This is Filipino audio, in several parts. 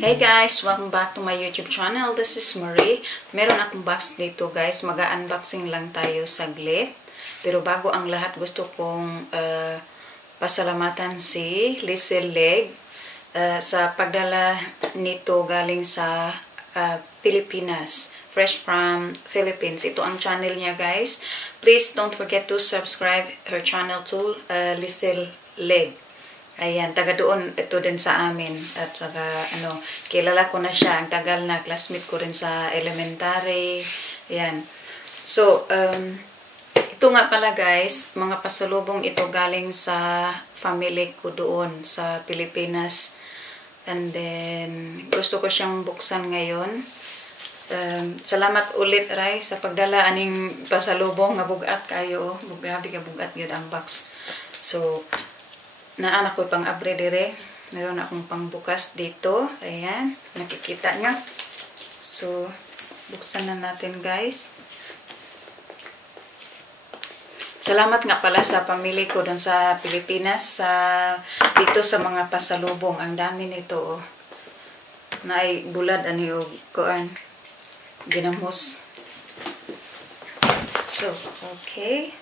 Hey guys! Welcome back to my YouTube channel. This is Marie. Meron akong box dito guys. Mag-unboxing lang tayo saglit. Pero bago ang lahat, gusto kong pasalamatan si Little Leg sa pagdala nito galing sa Pilipinas. Fresh from Philippines. Ito ang channel niya guys. Please don't forget to subscribe her channel to Little Leg. Ayan, taga doon, ito din sa amin. At taga, kilala ko na siya. Ang tagal na, classmate ko rin sa elementary. Ayan. So, ito nga pala guys, mga pasalubong ito galing sa family ko doon sa Pilipinas. And then, gusto ko siyang buksan ngayon. Salamat ulit, Ray, sa pagdala aning pasalubong nga bugat kayo. Grabe ka bugat yun ang box. So, naanak ko pang abre dire. Meron akong pangbukas dito. Ayan. Nakikita nyo. So, buksan na natin guys. Salamat nga pala sa pamilya ko doon sa Pilipinas. Dito sa mga pasalubong. Ang dami nito. Oh. Na ay bulad. Ano yung kuan? Ginamos. So, okay.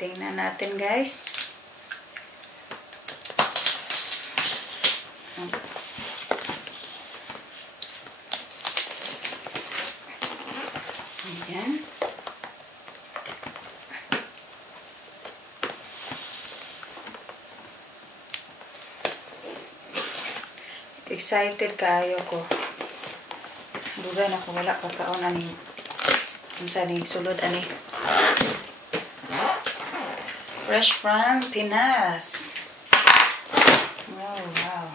Tingnan natin guys. Ayan. Excited kayo ko. Bugan ako wala kakaon ani. Unsa ni sulod ani? Fresh from PINAS. Oh, wow.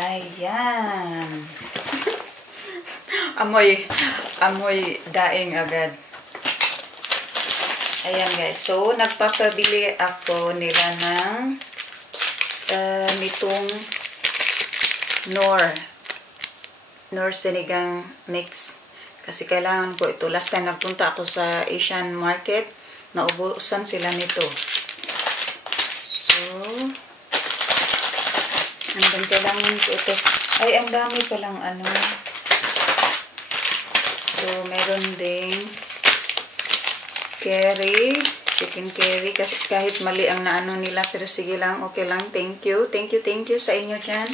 Ayan. Amoy daing agad. Ayan guys. So, nagpapabili ako nila ng nitong Nor Sinigang mix. Kasi kailangan ko ito. Last time nagpunta ako sa Asian market, naubusan sila nito. So, hanggang kailangan ko ito. Ay, ang dami palang ano. So, meron ding curry, chicken curry. Kasi kahit mali ang naano nila, pero sige lang, okay lang. Thank you. Thank you sa inyo dyan.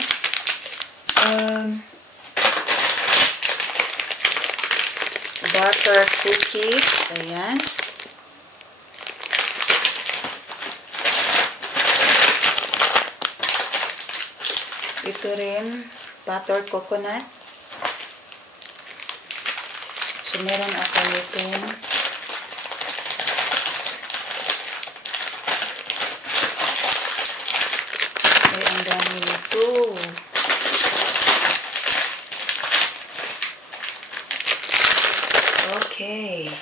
Butter cookies. Ayan. Ito rin, butter coconut. So, meron ako nito. Ay, ang dami nito. Okay.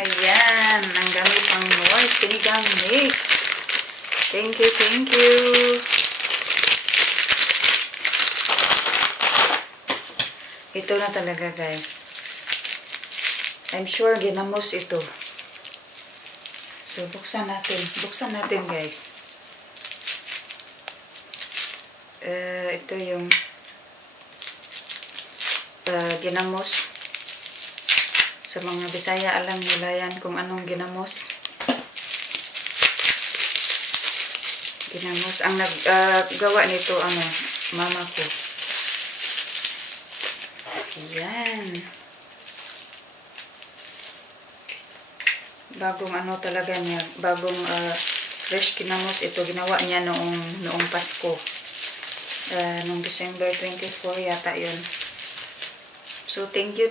Ayan, ang gamit pang Nor Sinigang mix. Thank you. Ito na talaga guys. I'm sure ginamos ito. So, buksan natin guys. Ito yung ginamos. Sa mga Bisaya, alam nila yan kung anong ginamos. Ginamos. Ang naggawa nito, mama ko. Ayan. Bagong talaga niya. Bagong fresh ginamos. Ito, ginawa niya noong Pasko. Noong December 24 yata yun. So, thank you.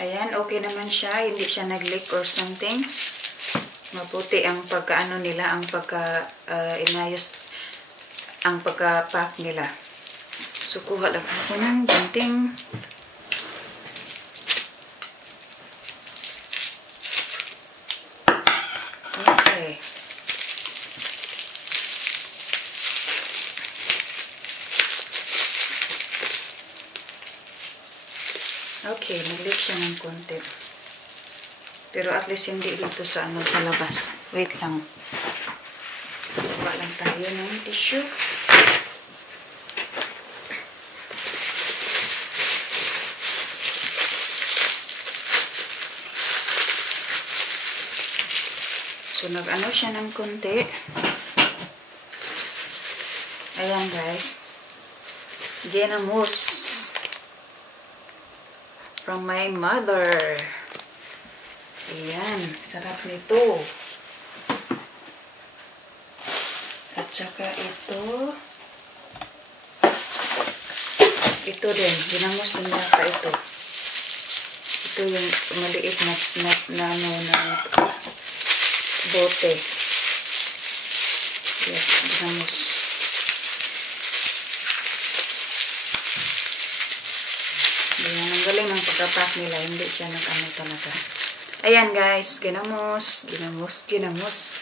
Ayan, okay naman siya. Hindi siya nag-leak or something. Maputi ang pagkaano nila, ang inayos, ang pagka-pack nila. So, kuha lang ako ng gunting. Okay. Okay, nag-leak siya ng konti. Pero at least hindi dito sa sa labas. Wait lang. Kuha lang tayo ng tissue. So, nag-ano siya ng konti. Ayan, guys. Ginamos. From my mother. Ayan. Sarap nito. At saka ito. Ito din. Ginamos din yata ito. Ito yung maliit na bote. Yes, ginamos. Ayan, ang galing ng pagkapak nila. Hindi siya nag-ano talaga. Ayan guys, ginamos. Ginamos, ginamos.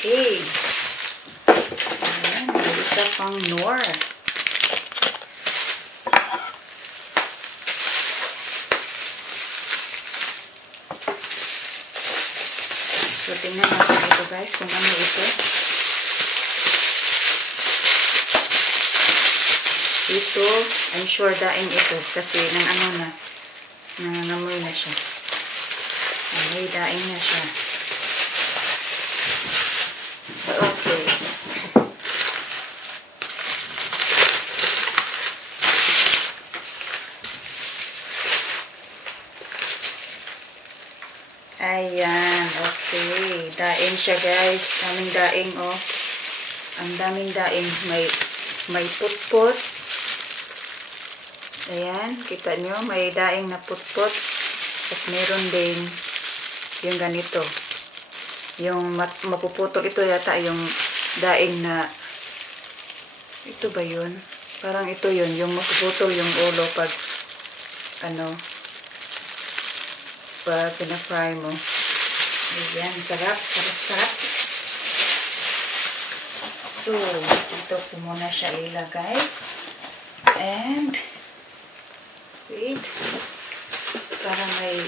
Okay. Ayan, may isa pang nor. So, tingnan natin ito guys, kung ano ito. Ito, I'm sure daing ito. Kasi nangangamoy na siya. May daing na siya. Okay. Ayan, okay. Daing siya guys. Daming daing, oh. Ang daming daing. May putput. Ayan, kita nyo. May daing na putput. At meron din yung ganito. Yung mapuputol. Ito yata yung daing na ito ba yun? Parang ito yun. Yung mapuputol yung ulo pag pag na-fry mo. Ayan, sarap, sarap, sarap. So, ito po muna siya ilagay. And, wait. Para may,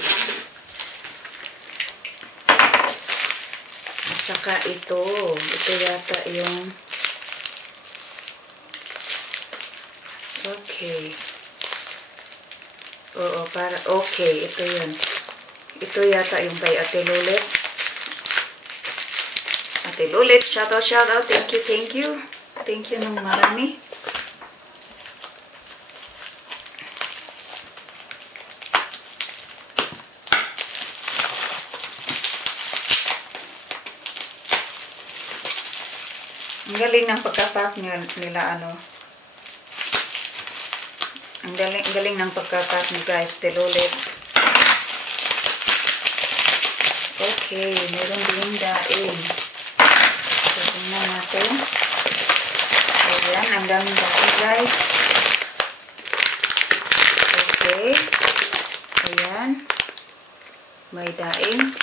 at saka ito yata yung, okay. Oo, para, okay, ito yun. Ito yata yung kay Ate Lulit. Ate Lulit, shout out, shout out. Thank you, thank you. Thank you ng marami. Ang galing ng pagkapak nila, Ang galing ng pagkapak ni guys, Ate Lulit. Okay, meron din daing. So, tingnan natin. Ayan, ang daming daing guys. Okay. Ayan. May daing.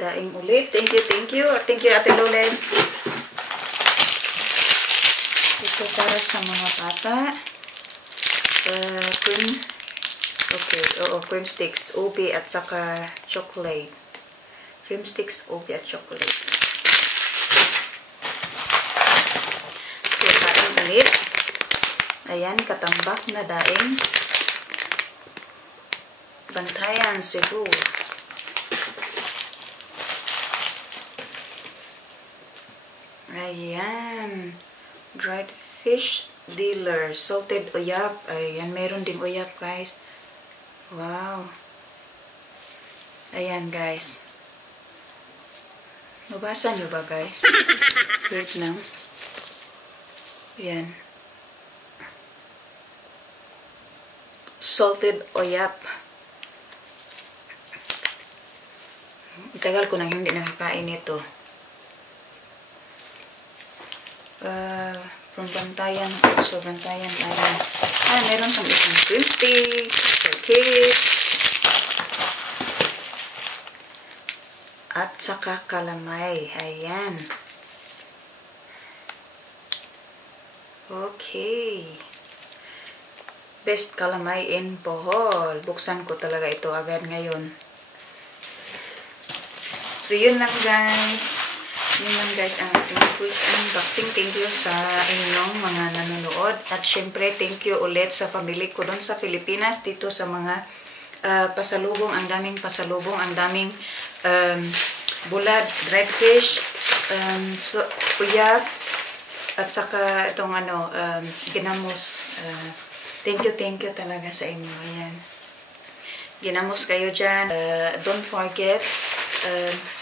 Daing ulit. Thank you, thank you. Thank you, Ate Lulen. Ito para sa mga bata. Cream. Okay, oo, cream sticks, ube at saka chocolate. Cream sticks, ube at chocolate. So, kain ulit. Ayan, katambak na daing. Bantayan, Cebu. Ayan. Dried fish dealer. Salted uyap. Ayan, meron ding uyap, guys. Wow. Ayan, guys. Mabasa nyo ba, guys? Wait lang. Ayan. Salted uyap. Tagal ko nang hindi nakakain ito. From Bantayan. So, Bantayan. Ayan. Meron pang isang cream stick. Okay. At saka calamay. Ayan. Okay. Best calamay in Bohol. Buksan ko talaga ito agad ngayon. So, yun lang guys. Yun lang guys ang ating quick unboxing. Thank you sa inyong mga nanonood. At syempre, thank you ulit sa family ko doon sa Pilipinas. Dito sa mga pasalubong. Ang daming pasalubong. Ang daming bulad, dried fish, uyap, at saka itong ginamos. Thank you talaga sa inyo. Ayan. Ginamos kayo dyan. Don't forget,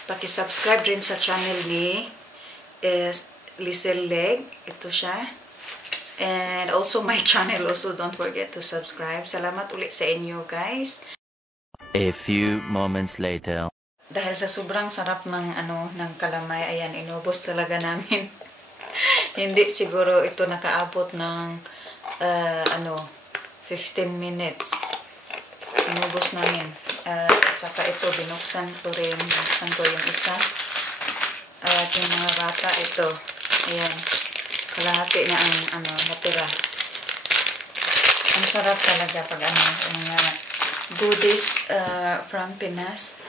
paki-subscribe rin sa channel ni Lisel Leg. Ito siya. And also my channel. Also don't forget to subscribe. Salamat ulit sa inyo guys. A few moments later. Dahil sa sobrang sarap ng calamay, ayan, inubos talaga namin. Hindi siguro ito nakaabot ng 15 minutes. Inubos namin. At saka ito, binuksan ko rin. Binuksan ko yung isa. At yung mga bata, ito. Ayan. Kalahati na ang natira. Ang sarap talaga pag mga goodies from Pinas.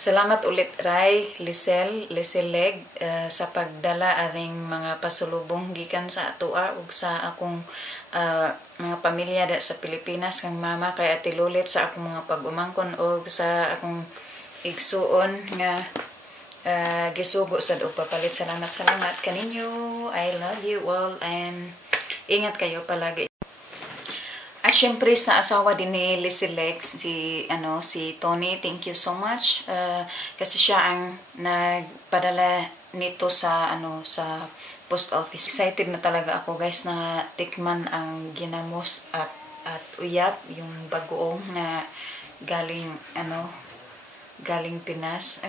Salamat ulit Ray, Lisel Leg sa pagdala aring mga pasulubong gikan sa atua ug sa akong mga pamilya da sa Pilipinas kang mama kay Ate Lulit sa akong mga pag-umangkon ug sa akong igsuon nga gisugo sad og papalit. Salamat kaninyo. I love you all and ingat kayo palagi. At syempre sa asawa din ni Lisel Leg, si Tony, thank you so much. Kasi siya ang nagpadala nito sa post office. Excited na talaga ako guys na tikman ang ginamos at uyap, yung bagoong na galing Pinas.